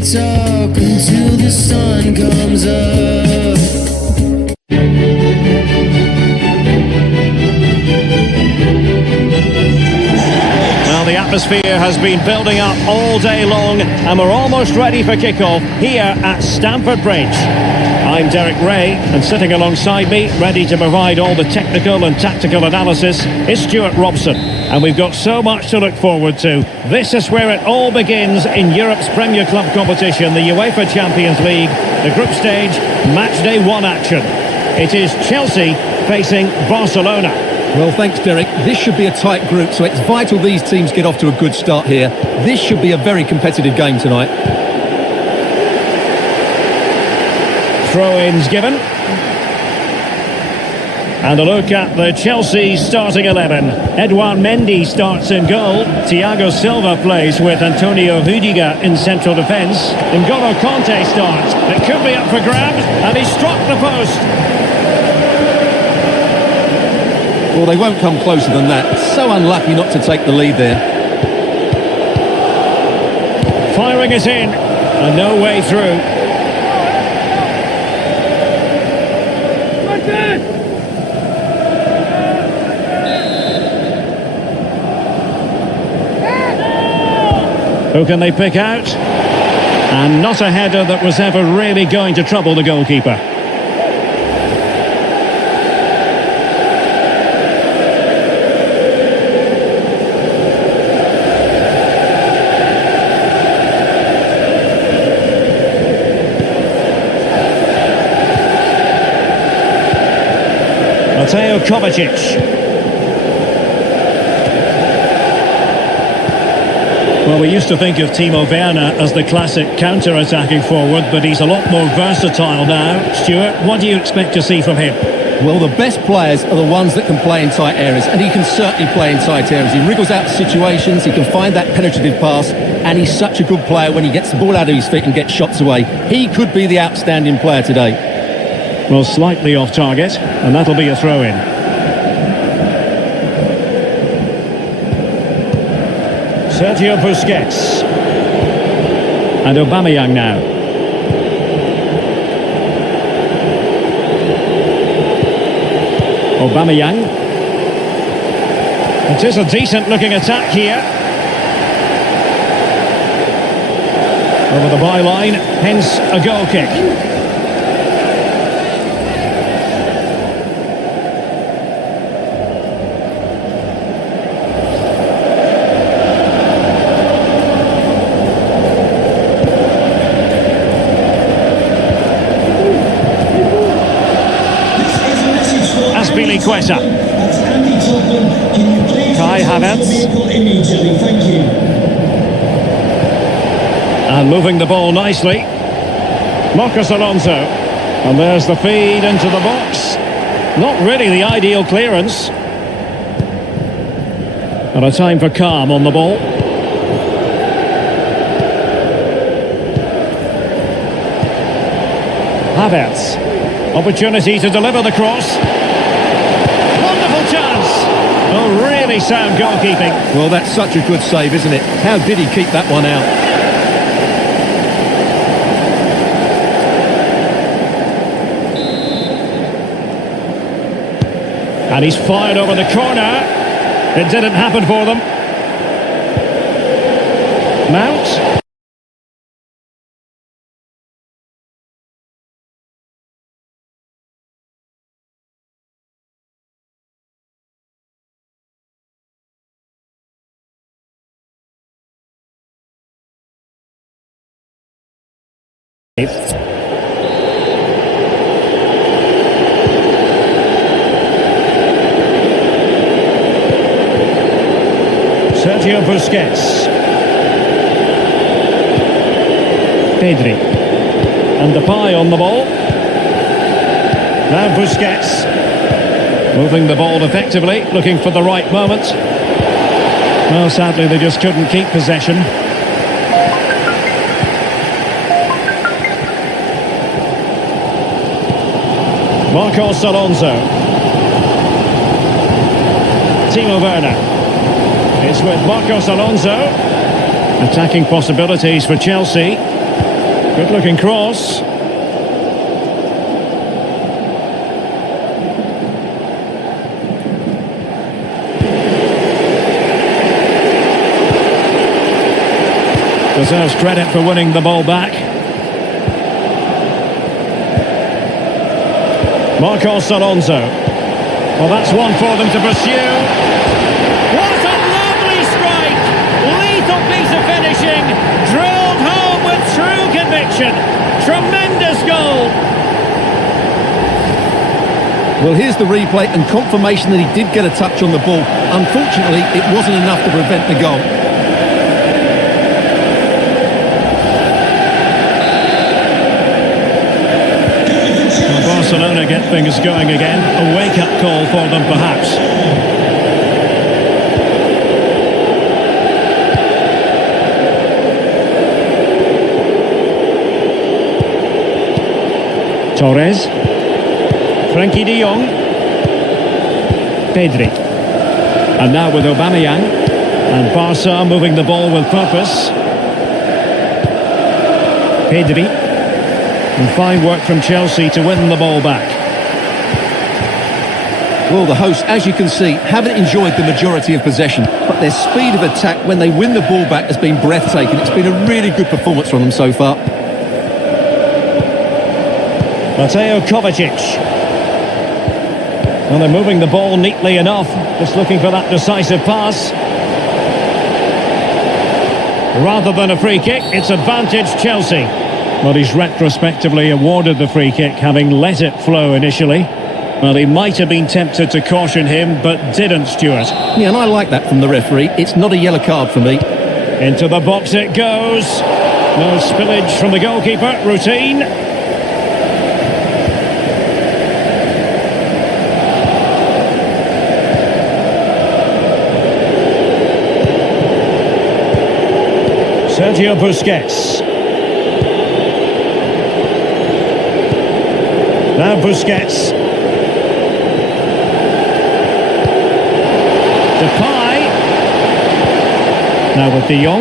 talk until the sun comes up. Well, the atmosphere has been building up all day long, and we're almost ready for kickoff here at Stamford Bridge. I'm Derek Ray, and sitting alongside me, ready to provide all the technical and tactical analysis, is Stuart Robson. And we've got so much to look forward to. This is where it all begins in Europe's Premier Club competition, the UEFA Champions League, the group stage, match day 1 action. It is Chelsea facing Barcelona. Well, thanks, Derek. This should be a tight group, so it's vital these teams get off to a good start here. This should be a very competitive game tonight. Throw-ins given. And a look at the Chelsea starting 11. Edouard Mendy starts in goal. Thiago Silva plays with Antonio Rudiger in central defence. N'Golo Kanté starts. It could be up for grabs, and he struck the post. Well, they won't come closer than that. So unlucky not to take the lead there. Firing it in, and no way through. Who can they pick out? And not a header that was ever really going to trouble the goalkeeper. Mateo Kovacic. Well, we used to think of Timo Werner as the classic counter-attacking forward, but he's a lot more versatile now. Stuart, what do you expect to see from him? Well, the best players are the ones that can play in tight areas, and he can certainly play in tight areas. He wriggles out situations, he can find that penetrative pass, and he's such a good player when he gets the ball out of his feet and gets shots away. He could be the outstanding player today. Well, slightly off target, and that'll be a throw-in. Sergio Busquets. And Aubameyang now. Aubameyang. It is a decent-looking attack here. Over the byline, hence a goal kick. Quetta. Kai Havertz. And moving the ball nicely. Marcos Alonso. And there's the feed into the box. Not really the ideal clearance. And a time for calm on the ball. Havertz. Opportunity to deliver the cross. Oh, really sound goalkeeping. Well, that's such a good save, isn't it? How did he keep that one out? And he's fired over the corner. It didn't happen for them. Mount. Sergio Busquets. Pedri. And Depay on the ball. Now Busquets. Moving the ball effectively, looking for the right moment. Well, sadly, they just couldn't keep possession. Marcos Alonso. Timo Werner. It's with Marcos Alonso. Attacking possibilities for Chelsea. Good looking cross. Deserves credit for winning the ball back. Marcos Alonso. Well, that's one for them to pursue. What a lovely strike! Lethal piece of finishing. Drilled home with true conviction. Tremendous goal. Well, here's the replay and confirmation that he did get a touch on the ball. Unfortunately, it wasn't enough to prevent the goal. Barcelona get things going again. A wake-up call for them, perhaps. Torres. Frankie de Jong. Pedri. And now with Aubameyang. And Barca moving the ball with purpose. Pedri. And fine work from Chelsea to win the ball back. Well, the hosts, as you can see, haven't enjoyed the majority of possession, but their speed of attack when they win the ball back has been breathtaking. It's been a really good performance from them so far. Mateo Kovacic. Well, they're moving the ball neatly enough, just looking for that decisive pass. Rather than a free kick, it's advantage Chelsea. Well, he's retrospectively awarded the free kick, having let it flow initially. Well, he might have been tempted to caution him, but didn't, Stuart. Yeah, and I like that from the referee. It's not a yellow card for me. Into the box it goes. No spillage from the goalkeeper. Routine. Sergio Busquets. Now Busquets. Depay. Now with De Jong.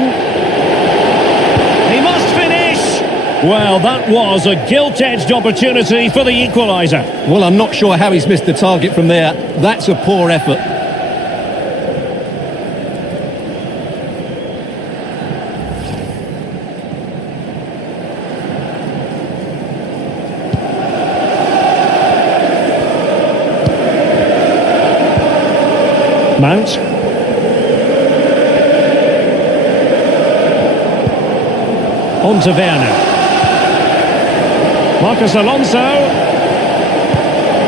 He must finish. Well, that was a gilt-edged opportunity for the equaliser. Well, I'm not sure how he's missed the target from there. That's a poor effort. Mount. On to Werner. Marcos Alonso.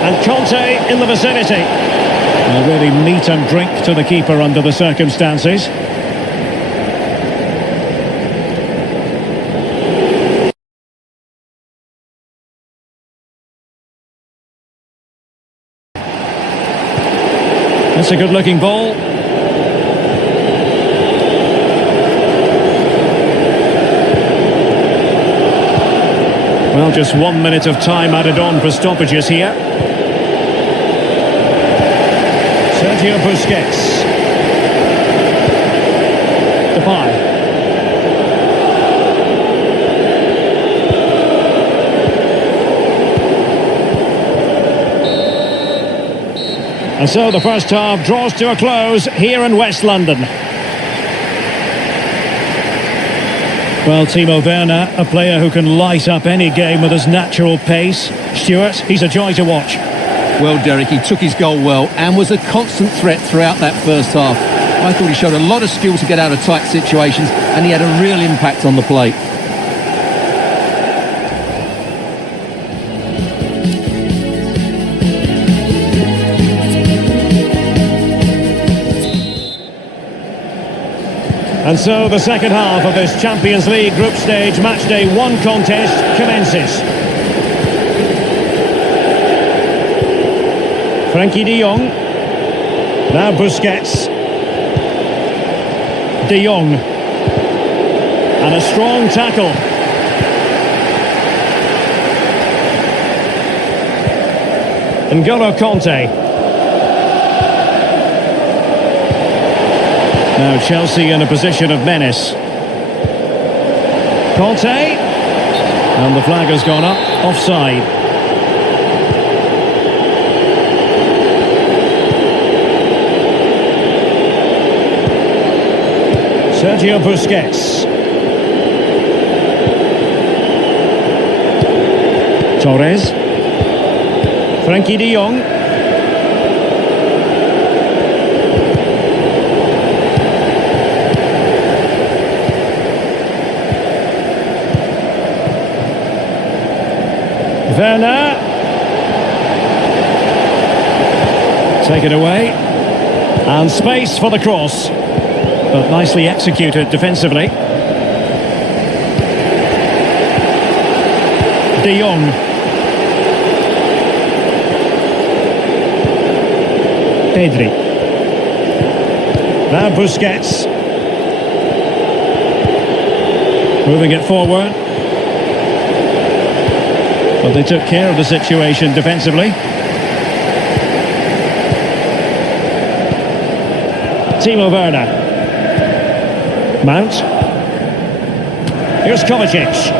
And Conte in the vicinity. A really meat and drink to the keeper under the circumstances. That's a good-looking ball. Well, just 1 minute of time added on for stoppages here. Sergio Busquets. Depay. And so the first half draws to a close here in West London. Well, Timo Werner, a player who can light up any game with his natural pace. Stuart, he's a joy to watch. Well, Derek, he took his goal well and was a constant threat throughout that first half. I thought he showed a lot of skill to get out of tight situations, and he had a real impact on the plate. And so the second half of this Champions League group stage matchday 1 contest commences. Frankie de Jong. Now Busquets. De Jong. And a strong tackle. N'Golo Conte. Now Chelsea in a position of menace. Conte. And the flag has gone up, offside. Sergio Busquets. Torres. Frankie de Jong. Werner. Take it away. And space for the cross. But nicely executed defensively. De Jong. Pedri. Now Busquets. Moving it forward. But they took care of the situation defensively. Timo Werner. Mount. Here's Kovacic.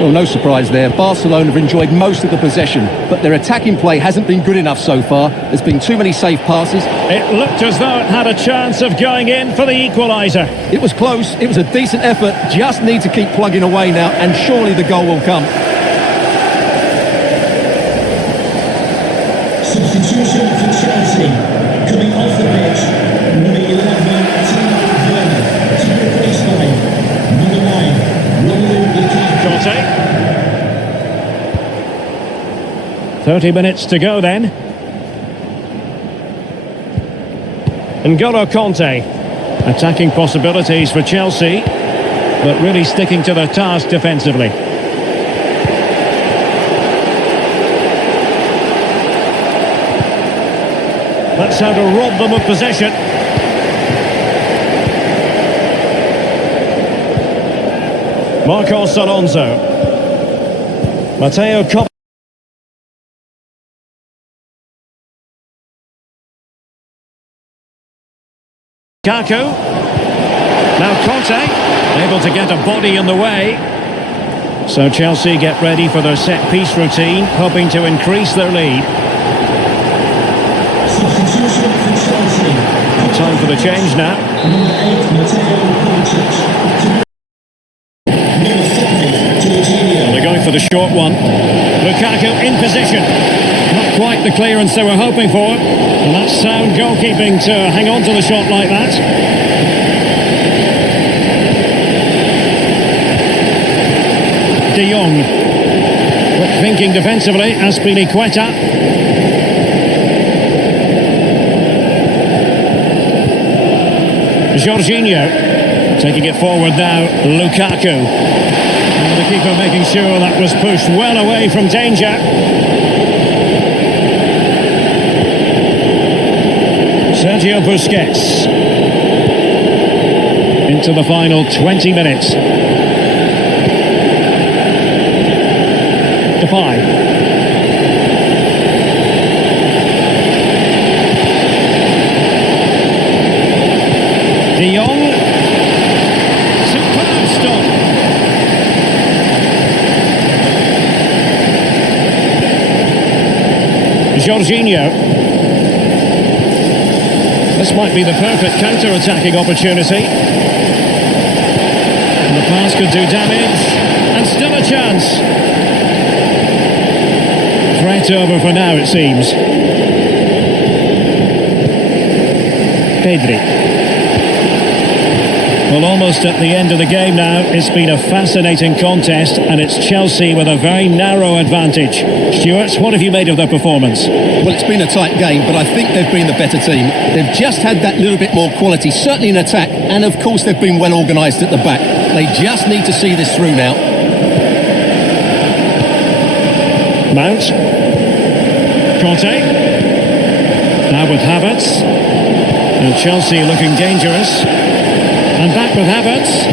Well, no surprise there. Barcelona have enjoyed most of the possession, but their attacking play hasn't been good enough so far. There's been too many safe passes. It looked as though it had a chance of going in for the equaliser. It was close. It was a decent effort. Just need to keep plugging away now, and surely the goal will come. Substitution for Chelsea. Coming off the pitch, number 11, Timo Werner. To replace by number 9, Romelu Lukaku. Conte. 30 minutes to go then. N'Golo Conte. Attacking possibilities for Chelsea, but really sticking to their task defensively. That's how to rob them of possession. Marcos Alonso. Mateo Kovacic. Lukaku. Now Conte, able to get a body in the way. So Chelsea get ready for their set-piece routine, hoping to increase their lead. Substitution for Chelsea. Time for the change now. Number 8, Mateo Kovacic. Number 5, Jorginho. They're going for the short one. Lukaku in position. Not quite the clearance they were hoping for. And that's sound goalkeeping to hang on to the shot like that. De Jong. Quick thinking defensively, Azpilicueta. Jorginho. Taking it forward now, Lukaku. And the keeper making sure that was pushed well away from danger. Sergio Busquets. Into the final 20 minutes. Depay. De Jong. Superb stop. Jorginho. This might be the perfect counter-attacking opportunity. And the pass could do damage. And still a chance. Threat over for now, it seems. Pedri. Well, almost at the end of the game now. It's been a fascinating contest, and it's Chelsea with a very narrow advantage. Stuart, what have you made of their performance? Well, it's been a tight game, but I think they've been the better team. They've just had that little bit more quality, certainly in attack, and of course they've been well organised at the back. They just need to see this through now. Mount. Conte. Now with Havertz. And Chelsea looking dangerous. And back with Havertz.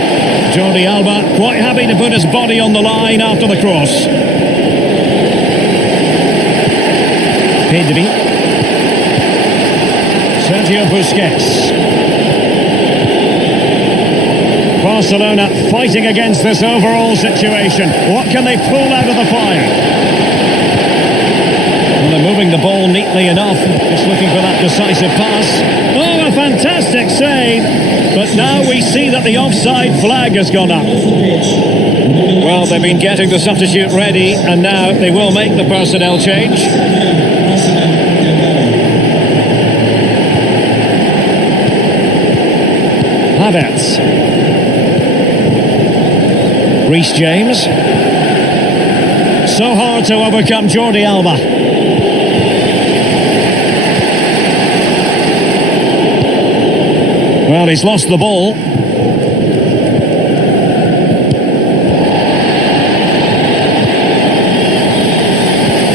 Jordi Alba quite happy to put his body on the line after the cross. Pedri. Sergio Busquets. Far Barcelona fighting against this overall situation. What can they pull out of the fire? Well, they're moving the ball neatly enough, just looking for that decisive pass. Oh, a fantastic save! But now we see that the offside flag has gone up. Well, they've been getting the substitute ready, and now they will make the personnel change. Havertz. Reece James. So hard to overcome Jordi Alba. Well, he's lost the ball.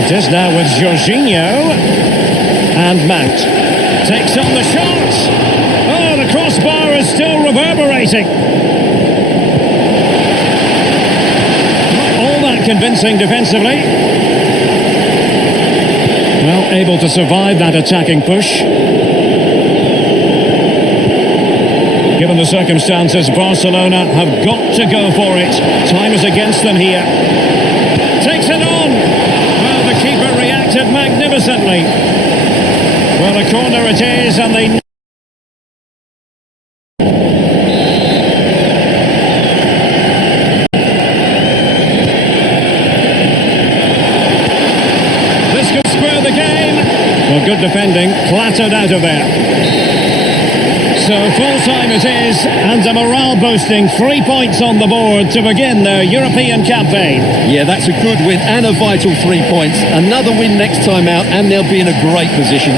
It is now with Jorginho. And Mount takes on the shot. Oh, the crossbar is still reverberating. Not all that convincing defensively. Well, able to survive that attacking push. Given the circumstances, Barcelona have got to go for it. Time is against them here. Takes it on. Well, the keeper reacted magnificently. Well, a corner it is, and they... This could square the game. Well, good defending, clattered out of there. So full-time it is, and a morale-boosting 3 points on the board to begin their European campaign. Yeah, that's a good win and a vital 3 points. Another win next time out, and they'll be in a great position.